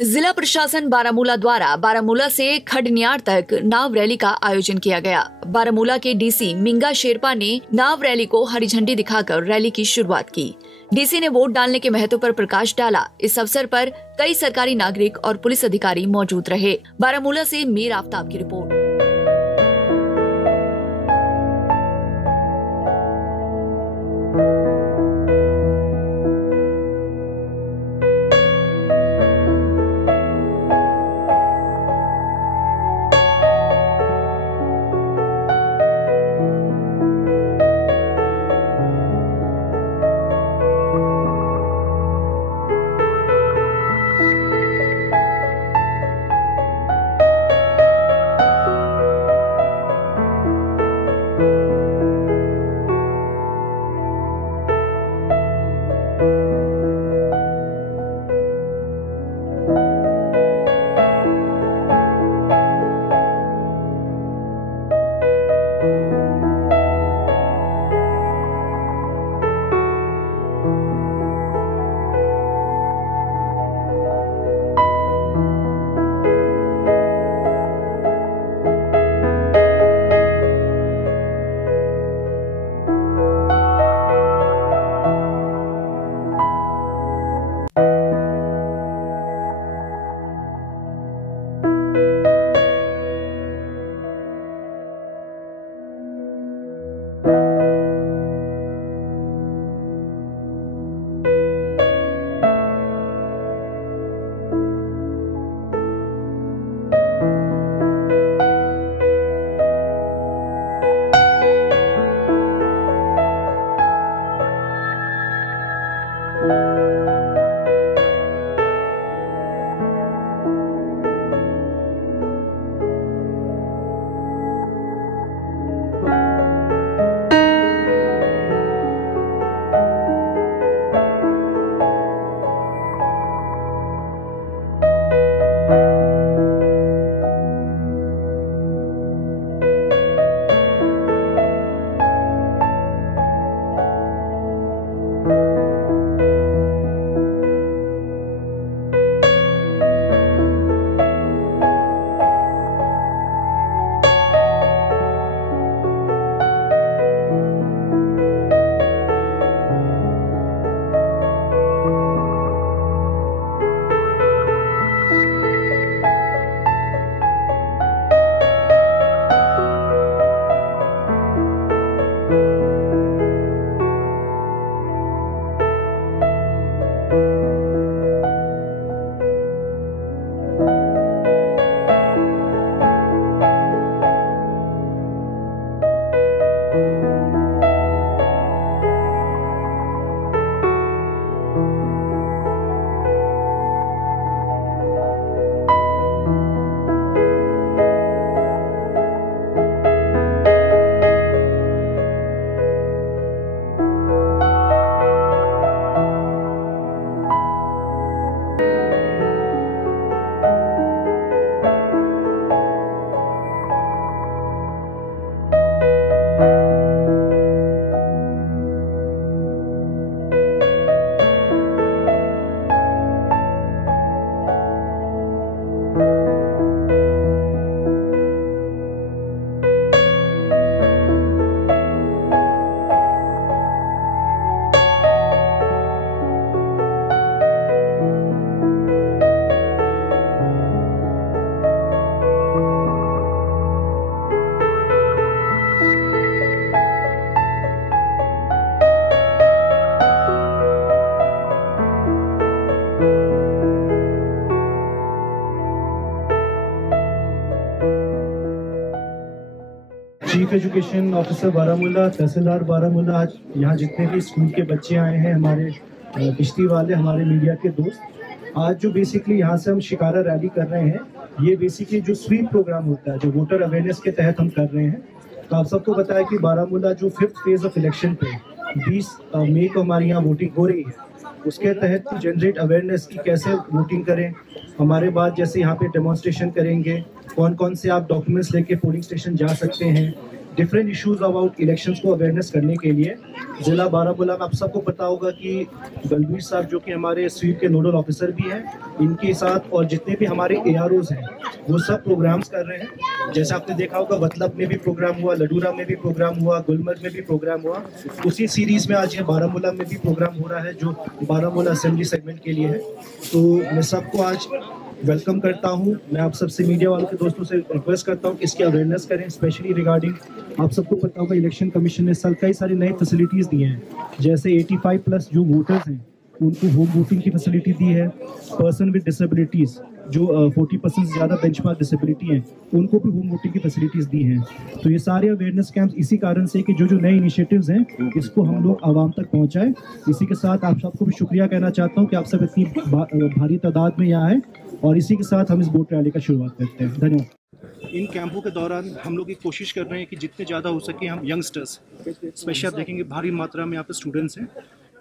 जिला प्रशासन बारामूला द्वारा बारामूला से खडनियार तक नाव रैली का आयोजन किया गया। बारामूला के डीसी मिंगा शेरपा ने नाव रैली को हरी झंडी दिखाकर रैली की शुरुआत की। डीसी ने वोट डालने के महत्व पर प्रकाश डाला। इस अवसर पर कई सरकारी नागरिक और पुलिस अधिकारी मौजूद रहे। बारामूला से मीर आफ्ताब की report. Chief education officer Baramulla, तहसीलदार बारामूला, आज यहाँ जितने भी स्कूल के बच्चे आए हैं, हमारे किश्ती वाले, हमारे मीडिया के दोस्त, आज जो बेसिकली यहाँ से हम शिकारा रैली कर रहे हैं, ये बेसिकली जो स्वीप प्रोग्राम होता है, जो वोटर अवेयरनेस के तहत हम कर रहे हैं। तो आप सबको बताया कि बारामूला जो 5th फेज ऑफ इलेक्शन पे 20 मई को हमारे यहाँ वोटिंग हो रही है, उसके तहत जनरेट अवेयरनेस की कैसे वोटिंग करें। हमारे बाद जैसे यहाँ पे डेमोन्स्ट्रेशन करेंगे, कौन कौन से आप डॉक्यूमेंट्स लेके पोलिंग स्टेशन जा सकते हैं, डिफरेंट इश्यूज अबाउट इलेक्शंस को अवेयरनेस करने के लिए ज़िला बारामूला में आप सबको पता होगा कि बलबीर साहब जो कि हमारे स्वीप के नोडल ऑफिसर भी हैं, इनके साथ और जितने भी हमारे AROs हैं वो सब प्रोग्राम्स कर रहे हैं। जैसे आपने देखा होगा वतलब में भी प्रोग्राम हुआ, लडूरा में भी प्रोग्राम हुआ, गुलमर्ग में भी प्रोग्राम हुआ। उसी सीरीज़ में आज ये बारामूला में भी प्रोग्राम हो रहा है जो बारामूला असेंबली सेगमेंट के लिए है। तो मैं सबको आज वेलकम करता हूं। मैं आप सबसे मीडिया वालों के दोस्तों से रिक्वेस्ट करता हूं कि इसकी अवेयरनेस करें, स्पेशली रिगार्डिंग आप सबको पता होगा इलेक्शन कमीशन ने इस साल कई सारी नई फैसिलिटीज़ दी हैं। जैसे 85+ जो वोटर्स हैं उनको होम वोटिंग की फैसिलिटी दी है। पर्सन विद डिसेबिलिटीज़ जो 40% से ज़्यादा बेंचमार्क डिसेबिलिटी हैं उनको भी होम वोटिंग की फैसिलिटीज़ दी हैं। तो ये सारे अवेयरनेस कैंप्स इसी कारण से कि जो नए इनिशिएटिव्स हैं इसको हम लोग आवाम तक पहुंचाएं। इसी के साथ आप सबको भी शुक्रिया कहना चाहता हूं कि आप सब इतनी भारी तादाद में यहाँ आए और इसी के साथ हम इस बोट रैली का शुरुआत करते हैं। धन्यवाद। इन कैंपों के दौरान हम लोग ये कोशिश कर रहे हैं कि जितने ज़्यादा हो सके हम यंगस्टर्स, स्पेशली आप देखेंगे भारी मात्रा में यहाँ पे स्टूडेंट्स हैं,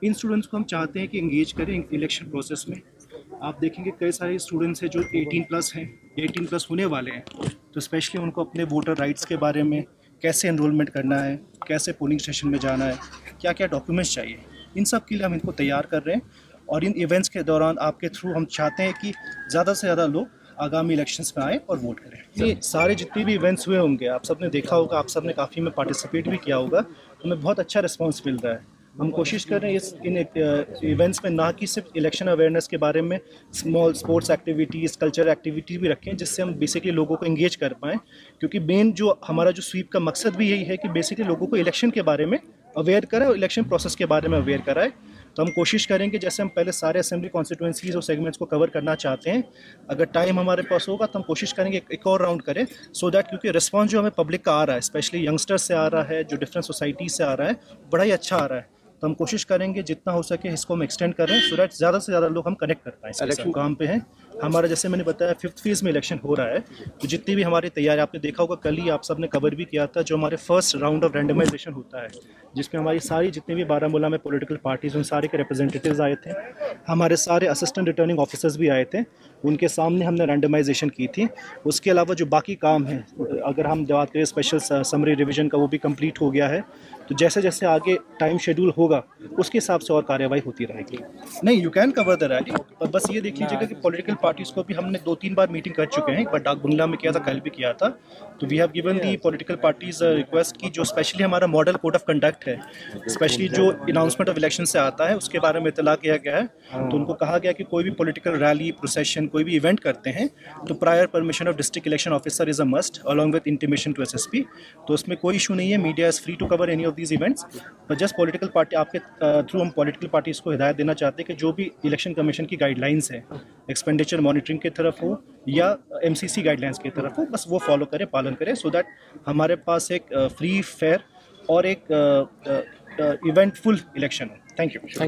इन स्टूडेंट्स को हम चाहते हैं कि इंगेज करें इलेक्शन प्रोसेस में। आप देखेंगे कई सारे स्टूडेंट्स हैं जो 18+ हैं, 18+ होने वाले हैं, तो स्पेशली उनको अपने वोटर राइट्स के बारे में, कैसे एनरोलमेंट करना है, कैसे पोलिंग स्टेशन में जाना है, क्या क्या डॉक्यूमेंट्स चाहिए, इन सब के लिए हम इनको तैयार कर रहे हैं। और इन इवेंट्स के दौरान आपके थ्रू हम चाहते हैं कि ज़्यादा से ज़्यादा लोग आगामी इलेक्शंस में आए और वोट करें। ये सारे जितने भी इवेंट्स हुए होंगे आप सब ने देखा होगा, आप सब ने काफ़ी में पार्टिसिपेट भी किया होगा, तो हमें बहुत अच्छा रिस्पॉन्स मिल रहा है। हम कोशिश कर रहे हैं इन इवेंट्स में ना कि सिर्फ इलेक्शन अवेयरनेस के बारे में small sports activities, culture activities भी रखें, जिससे हम बेसिकली लोगों को इंगेज कर पाएँ। क्योंकि मेन जो हमारा जो स्वीप का मकसद भी यही है कि बेसिकली लोगों को इलेक्शन के बारे में अवेयर कराए और इलेक्शन प्रोसेस के बारे में अवेयर कराए। तो हम कोशिश करेंगे जैसे हम पहले सारे असेंबली कॉन्स्टिट्यूंसीज और सेगमेंट्स को कवर करना चाहते हैं, अगर टाइम हमारे पास होगा तो हम कोशिश करेंगे एक और राउंड करें, सो दैट क्योंकि रिस्पॉन्स जो हमें पब्लिक का आ रहा है, स्पेशली यंगस्टर्स से आ रहा है, जो डिफरेंट सोसाइटीज़ से आ रहा है, बड़ा ही अच्छा आ रहा है। तो हम कोशिश करेंगे जितना हो सके इसको हम एक्सटेंड करें, सो दैट ज़्यादा से ज़्यादा लोग हम कनेक्ट कर पाएँ। इलेक्शन काम पे हैं हमारा, जैसे मैंने बताया 5th फेज़ में इलेक्शन हो रहा है, तो जितनी भी हमारी तैयारी आपने देखा होगा, कल ही आप सब ने कवर भी किया था, जो हमारे फर्स्ट राउंड ऑफ रैंडमाइजेशन होता है, जिसमें हमारी सारी जितनी भी बारामूला में पॉलिटिकल पार्टीज़ उन सारे के रिप्रेजेंटेटिव्स आए थे, हमारे सारे असिस्टेंट रिटर्निंग ऑफिसर्स भी आए थे, उनके सामने हमने रैंडमाइजेशन की थी। उसके अलावा जो बाकी काम है, अगर हम बात करें स्पेशल समरी रिवीजन का, वो भी कंप्लीट हो गया है। तो जैसे जैसे आगे टाइम शेड्यूल होगा उसके हिसाब से और कार्यवाही होती रहेगी। नहीं, you can cover the rally, पर बस ये देख लीजिएगा कि पॉलिटिकल पार्टीज़ को भी हमने 2-3 बार मीटिंग कर चुके हैं, एक बार डाक बंगला में किया था, कल भी किया था। तो we have given the political parties request की, जो स्पेशली हमारा मॉडल कोड ऑफ कंडक्ट है, स्पेशली जो अनाउंसमेंट ऑफ इलेक्शन से आता है उसके बारे में इतला किया गया है। तो उनको कहा गया कि कोई भी पॉलिटिकल रैली, प्रोसेशन, कोई भी इवेंट करते हैं तो prior permission of district election officer is a must, along with intimation to SSP। तो उसमें कोई इशू नहीं है, media is free to cover any of these events, पर जस्ट पॉलिटिकल पार्टी आपके थ्रू हम पॉलिटिकल पार्टीज़ को हिदायत देना चाहते हैं कि जो भी इलेक्शन कमीशन की गाइडलाइंस है, एक्सपेंडिचर मॉनिटरिंग की तरफ हो या MCC गाइडलाइंस की तरफ हो, बस वो फॉलो करें, पालन करें, सो दैट हमारे पास एक फ्री, फेयर और एक इवेंटफुल इलेक्शन हो। Thank you.